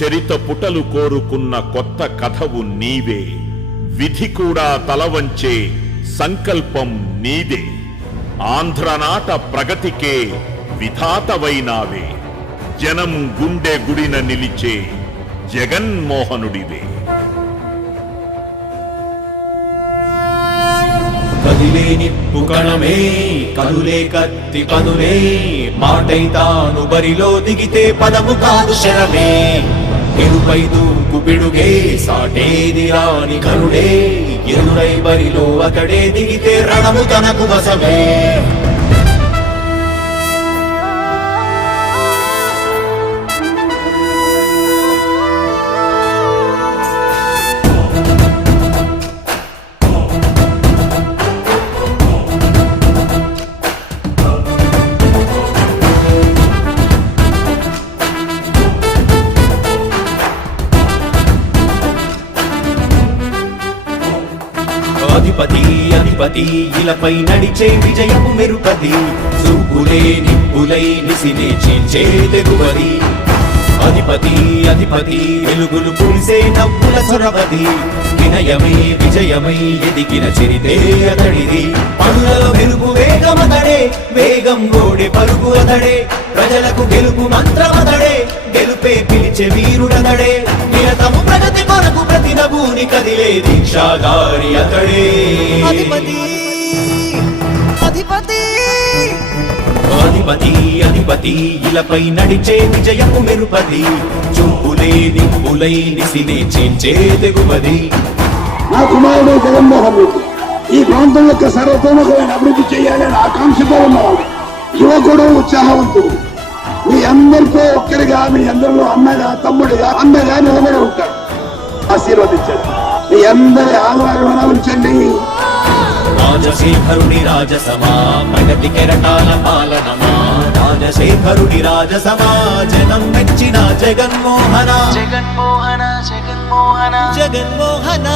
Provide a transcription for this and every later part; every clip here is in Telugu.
చరిత పుటలు కోరుకున్న కొత్త కథవు నీవే, విధి కూడా తలవంచే సంకల్పం నీదే. ఆంధ్రనాట ప్రగతికే విధాతవైనావే, జనం గుండె గుడిన నిలిచే జగన్మోహనుడివే. కదిలే నిప్పు కణమే, కనులే కత్తి పనులే, మాటై తాను బరిలో దిగితే పదము కాదు శరమే. ఎరుపై దూకు పిడుగే, సాటేది రాని కరుడే, ఎరురై బరిలో అతడే దిగితే రణము తనకు వశమే. అధిపతి అధిపతి ఇలపై నడిచే విజయము మెరుపది, చూపులే నిప్పులై నిసినే చీల్చే తెగువది. అధిపతి అధిపతి వెలుగులు పులిసే నవ్వుల చొరవది, వినయమై విజయమై ఎదిగిన చరితే అతడిది. పనులలో మెరుపు వేగమతడే, వేగం ఓడే పరుగు అతడే, ప్రజలకు గెలుపు మంత్రమతడే, గెలుపే పిలిచే వీరుడతడే. నిరతము ప్రగతి కొరకు ప్రతి నభూని కదిలే దీక్షాగారి అతడే. అధిపతి అధిపతి అధిపతి అధిపతి ఇలపై నడిచే విజయము మెరుపది, చూపులే నిప్పులై నిసినే చీల్చే తెగువది. నా కుమారుడు జగన్మోహన్ రెడ్డి ఈ ప్రాంతం యొక్క సర్వతోముఖమైన అభివృద్ధి చేయాలని ఆకాంక్షతో ఉన్నవాడు, యువకుడు, ఉత్సాహవంతుడు. మీ అందరితో ఒక్కరిగా, మీ అందరిలో అన్నగా, తమ్ముడిగా, అన్నగా నిలబడి ఉంటాడు. ఆశీర్వదించండి, మీ అందరి ఆదరణ ఉంచండి. రాజశేఖరుడి రాజసమా, ప్రగతి కెరటాల పాలనమా, రాజశేఖరుడి రాజసమా, జనం మెచ్చిన జగన్మోహన జగన్మోహన జగన్మోహన జగన్మోహన.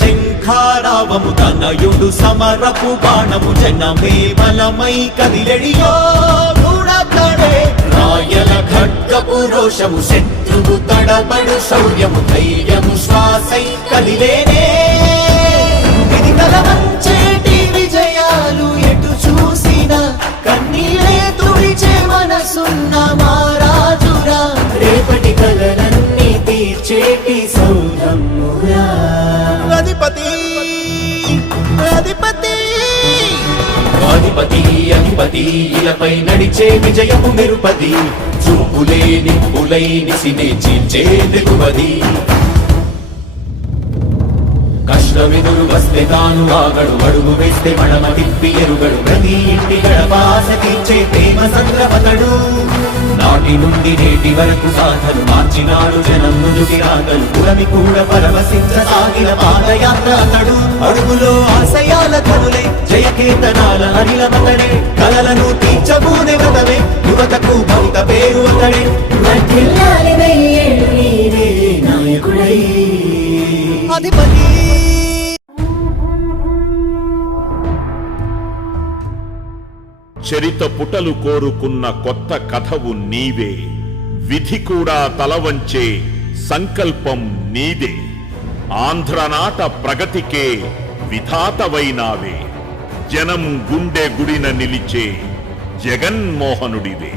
శంఖారావము తనయుడు సమరపు బాణము, జనమే బలమై కదిలెడియో గూడతడే. రాయల ఖడ్గపు రోషము, శత్రువు తడబడు శౌర్యము, ధైర్యము శ్వాసై కదిలేనే. ఇది కలవంచేటి విజయాలు ఎటు చూసిన, కన్నీలే తుడిచే మనసున్న మారాజురా, రేపటి కలలన్నీ తీర్చేటి సౌధమురా. అధిపతి అధిపతి అధిపతి అధిపతి ఇలపై నడిచే విజయము మెరుపది, చూపులే నిప్పులై నిసినే చీల్చే తెగువది. కష్టమెదురు వస్తే తాను ఆగడు, అడుగు వేస్తే మడమ తిప్పి ఎరుగడు, ప్రతి ఇంటి గడపాస తీర్చే ప్రేమ సంద్రమతడు. నాటి నుండి నేటి వరకు సాధలు మార్చినాడు, జనం ముందుకి రాగలు పురమి కూడా పరవశించసాగిన పాదయాత్ర అతడు. అడుగులో ఆశయాల కనులే, జయకేతనాల అనిలమతడే, కలలను తీర్చబూనే వ్రతమే, యువతకు భవిత పేరు అతడే. నాయకుడై అధిపతి చరిత పుటలు కోరుకున్న కొత్త కథవు నీవే, విధి కూడా తలవంచే సంకల్పం నీదే. ఆంధ్రనాట ప్రగతికే విధాతవైనావే, జనం గుండె గుడిన నిలిచే జగన్మోహనుడివే.